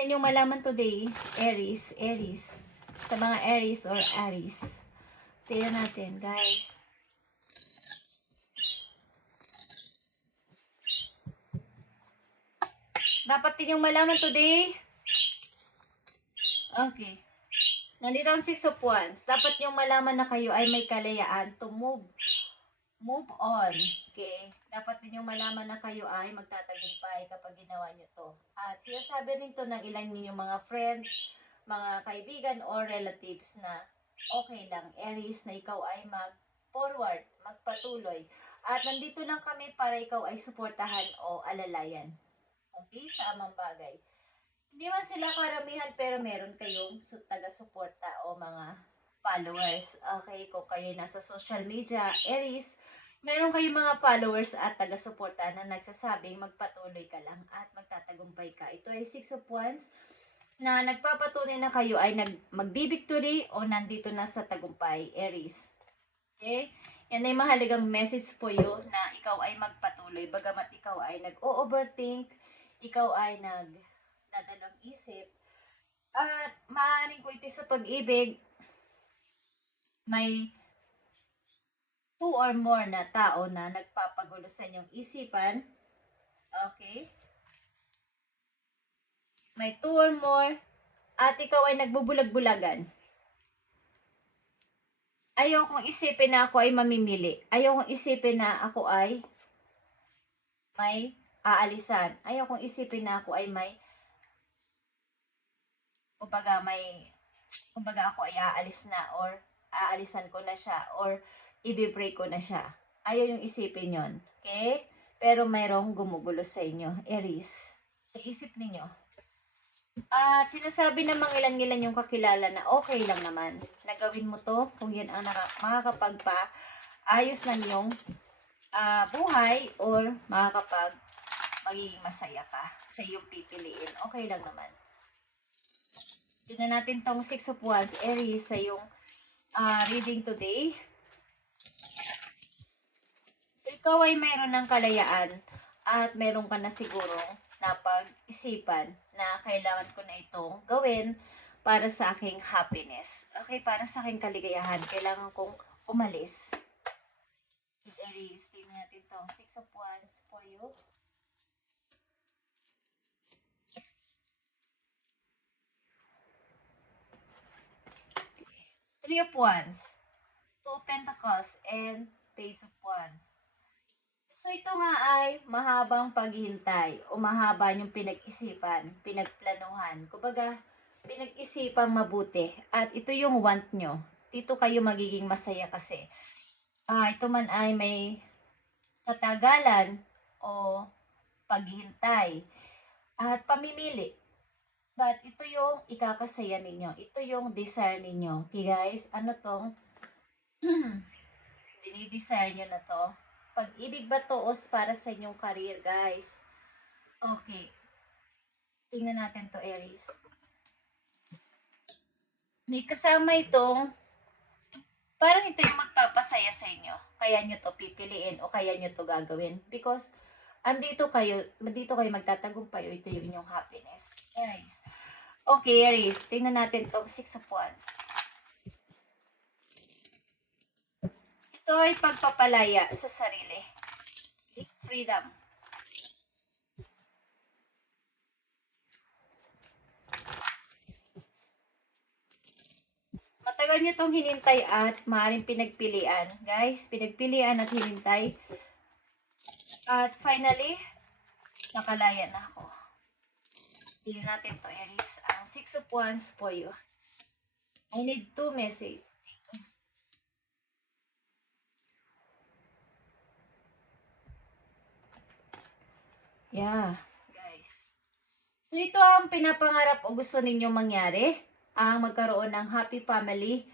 ninyong malaman today, Aries. Sa mga Aries or Aries. Tingnan natin, guys. Dapat ninyong malaman today. Okay. Nandito ang 6 of Wands. Dapat ninyong malaman na kayo ay may kalayaan to move on. Okay? Dapat ninyong malaman na kayo ay magtatagumpay kapag ginawa nyo to. At sinasabi rin to ng ilang ninyong mga friends, mga kaibigan or relatives na okay lang, Aries, na ikaw ay mag-forward, magpatuloy. At nandito lang kami para ikaw ay suportahan o alalayan. Okay? Sa amang bagay. Hindi man sila karamihan pero meron kayong taga-suporta o mga followers. Okay? Kung kayo nasa social media, Aries, meron kayong mga followers at taga-suporta na nagsasabing magpatuloy ka lang at magtatagumpay ka. Ito ay 6 of Wands na nagpapatunay na kayo ay magbibictory o nandito na sa tagumpay, Aries. Okay? Yan ay mahalagang message po yun na ikaw ay magpatuloy. Bagamat ikaw ay nag-overthink, ikaw ay nagdadalawang isip, at maaaring ko ito sa pag-ibig, may 2 or more na tao na nagpapagulo sa inyong isipan. Okay? May 2 or more at ikaw ay nagbubulag-bulagan. Ayaw kong isipin na ako ay mamimili. Ayaw kong isipin na ako ay may aalisan. Ayaw kong isipin na ako ay kumbaga ako ay aalis na or aalisan ko na siya or i-break ko na siya. Ayaw yung isipin yon. Okay? Pero mayroong gumugulo sa inyo, Aries. Sa isip ninyo. At sinasabi ng mga ilan-ilan yung kakilala na okay lang naman. Nagawin mo to kung yan ang makakapagpa-ayos ng yung buhay or magiging masaya ka sa iyong pipiliin. Okay lang naman. Tignan natin tong 6 of Wands, Aries, sa yung reading today. So, ikaw ay mayroon ng kalayaan at mayroon ka na siguro na pag-isipan na kailangan ko na itong gawin para sa aking happiness. Okay, para sa aking kaligayahan. Kailangan kong umalis. Aries, tingnan natin itong 6 of Wands for you. Three of Wands, 2 of Pentacles, and Page of Wands. So, ito nga ay mahabang paghihintay o mahaba yung pinag-isipan, pinagplanuhan. Kumbaga, pinag-isipang mabuti. At ito yung want nyo. Dito kayo magiging masaya kasi. Ito man ay may katagalan o paghihintay at pamimili. But ito yung ikakasaya ninyo. Ito yung desire ninyo. Okay guys, ano tong dinidesire nyo na to? Pag-ibig ba to o para sa inyong career, guys? Okay. Tingnan natin to, Aries. May kasama itong, parang ito yung magpapasaya sa inyo. Kaya nyo to pipiliin o kaya nyo to gagawin. Because, dito kayo magtatagumpay o ito yung inyong happiness. Aries. Okay, Aries. Tingnan natin tong 6 of Wands. Ito ay pagpapalaya sa sarili. Freedom. Matagal nyo itong hinintay at maaaring pinagpilian. Guys, pinagpilian at hinintay. At finally, nakalaya na ako. Tingnan natin to, Aries. Ang 6 of Wands for you. I need 2 messages. Yeah, guys. So, ito ang pinapangarap o gusto ninyong mangyari. Ang magkaroon ng happy family.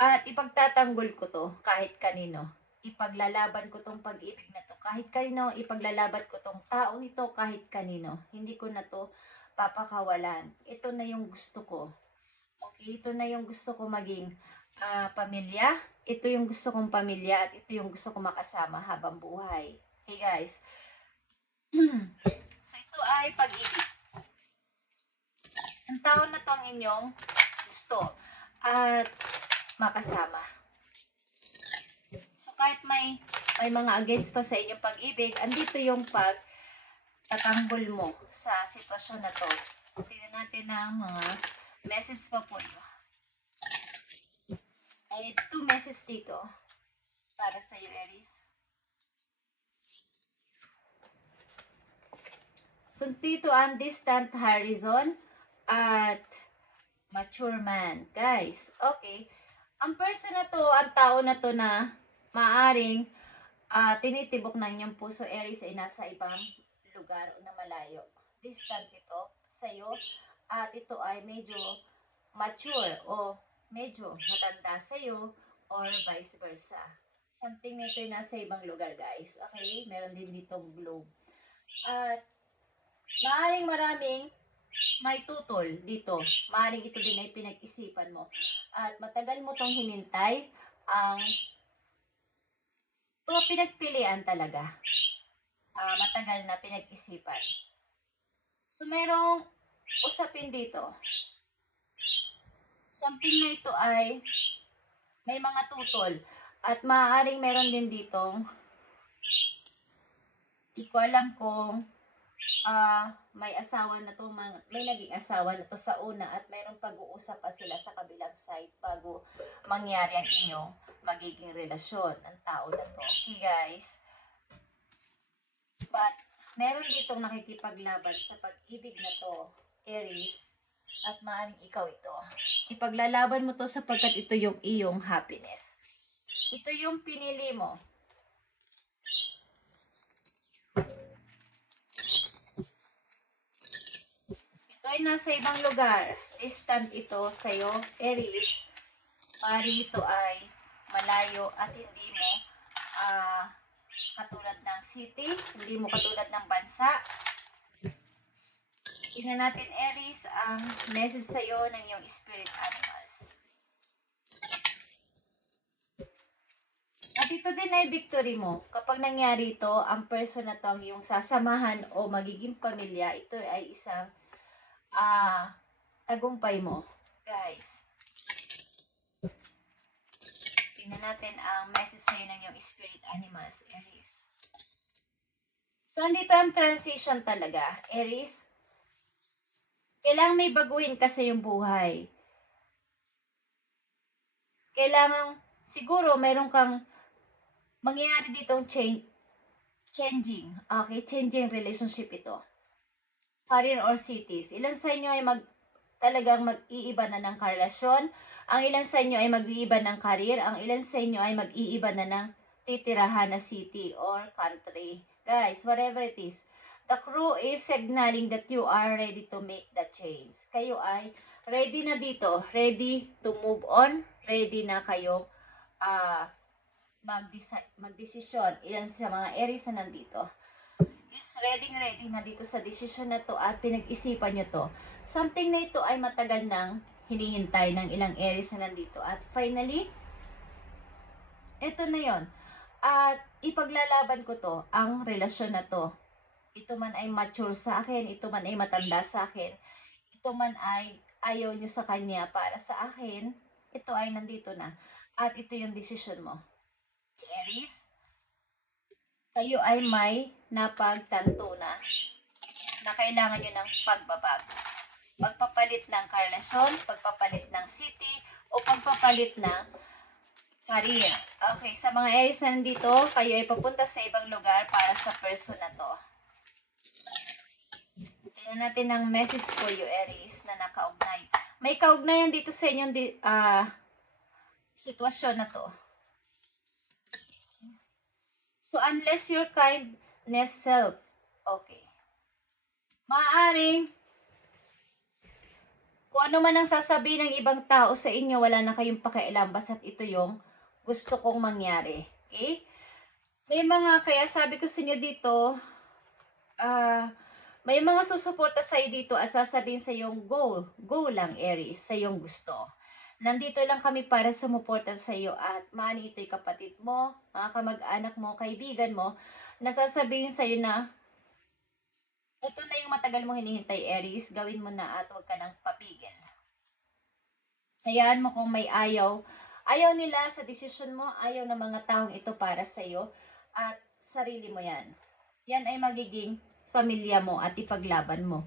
At ipagtatanggol ko to kahit kanino. Ipaglalaban ko tong pag-ibig na to kahit kanino. Ipaglalaban ko tong taong ito kahit kanino. Hindi ko na to papakawalan. Ito na yung gusto ko. Okay, ito na yung gusto ko maging pamilya. Ito yung gusto kong pamilya at ito yung gusto kong makasama habang buhay. Okay guys. So, ito ay pag-ibig. tao na to ang inyong gusto at makasama. So kahit may mga against pa sa inyong pag-ibig, andito yung pagtatanggol mo sa sitwasyon na to. Tingnan natin ang mga message pa po nyo. I need 2 messages dito para sa iyo, Aries. So, dito ang distant horizon at mature man. Guys, okay. Ang person na to, ang tao na to na maaring tinitibok ng inyong puso, Aries, ay nasa ibang lugar o na malayo. Distant ito sa'yo at ito ay medyo mature o medyo matanda sa'yo or vice versa. Something nito ay nasa ibang lugar, guys. Okay? Meron din ditong globe. At maaring maraming may tutol dito. Maaring ito din ay pinag-isipan mo. At matagal mo tong hinintay ang pinagpilian talaga. Matagal na pinag-isipan. So, merong usapin dito. Something na ito ay may mga tutol. At maaaring meron din ditong di ko alam kung may asawa na to, may naging asawa na to sa una at mayroong pag-uusap pa sila sa kabilang side bago mangyari ang inyong magiging relasyon ng tao na to. Okay, guys? But, meron ditong nakikipaglaban sa pag-ibig na to, Aries, at maaaring ikaw ito. Ipaglalaban mo to sapagkat ito yung iyong happiness. Ito yung pinili mo. Ito ay nasa ibang lugar. Distant ito sa'yo, Aries. Pari ito ay malayo at hindi mo katulad ng city, hindi mo katulad ng bansa. Tingnan natin, Aries, ang message sa'yo ng iyong spirit animals. At ito din ay victory mo. Kapag nangyari ito, ang person na to ang iyong sasamahan o magiging pamilya, ito ay isang tagumpay mo, guys. Tingnan natin ang message sa'yo ng iyong spirit animals, Aries. So, andito ang transition talaga, Aries. Kailangan may baguhin ka sa iyong buhay. Kailangan, siguro, mayroon kang mangyayari ditong changing. Okay, changing relationship ito. Career or cities. Ilan sa inyo ay talagang mag-iiba na ng karelasyon. Ang ilan sa inyo ay mag-iiba ng career. Ang ilan sa inyo ay mag-iiba na ng titirahan na city or country. Guys, whatever it is, the crew is signaling that you are ready to make the change. Kayo ay ready na dito. Ready to move on. Ready na kayong magdesisyon. Ilan sa mga Aries na nandito is ready na dito sa desisyon na to at pinag-isipan nyo to. Something na ito ay matagal nang hinihintay ng ilang Aries na nandito. At finally, ito na yon. At ipaglalaban ko to, ang relasyon na to. Ito man ay mature sa akin, ito man ay matanda sa akin, ito man ay ayaw nyo sa kanya para sa akin, ito ay nandito na. At ito yung desisyon mo. Aries, kayo ay may napagtanto na kailangan nyo ng pagbabago. Pagpapalit ng karelasyon, pagpapalit ng city, o pagpapalit ng career. Okay, sa mga Aries na nandito, kayo ay papunta sa ibang lugar para sa person na to. Tingnan natin ang message for you, Aries, na nakaugnay. May kaugnayan dito sa inyong sitwasyon na to. So, unless your kindness self, okay. Maaaring, kung ano man ang sasabihin ng ibang tao sa inyo, wala na kayong pakialam, basta't ito yung gusto kong mangyari. Okay? May mga, kaya sabi ko sa inyo dito, may mga susuporta sa'yo dito at sasabihin sa iyong go lang, Aries, sa iyong gusto. Nandito lang kami para sumuporta sa iyo at maaaring ito'y kapatid mo, mga kamag-anak mo, kaibigan mo, nasasabihin sa iyo na Ito na yung matagal mo hinihintay, Aries. Gawin mo na at huwag ka nang papigil. Hayaan mo kung may ayaw. Ayaw nila sa desisyon mo, ayaw ng mga taong ito para sa iyo at sarili mo yan. Yan ay magiging pamilya mo at ipaglaban mo.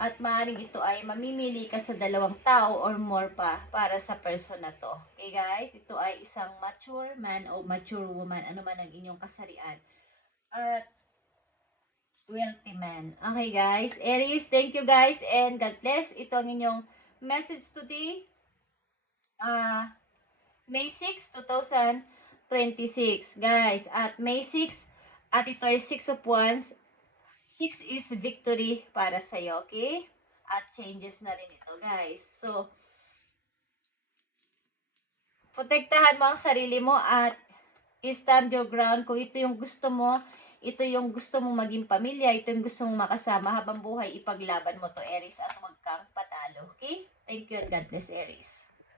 At maaaring ito ay mamimili ka sa dalawang tao or more pa para sa person na to. Okay guys, ito ay isang mature man o mature woman, ano man ang inyong kasarian. At wealthy man. Okay guys, Aries, thank you guys and God bless. Ito ang inyong message today. May 6, 2026 guys. At May 6 at ito ay 6 of Wands. 6 is victory para sa'yo, okay? At changes na rin ito, guys. So, protektahan mo ang sarili mo at stand your ground. Kung ito yung gusto mo, ito yung gusto mong maging pamilya, ito yung gusto mong makasama habang buhay, ipaglaban mo to, Aries, at huwag kang patalo, okay? Thank you and God bless, Aries.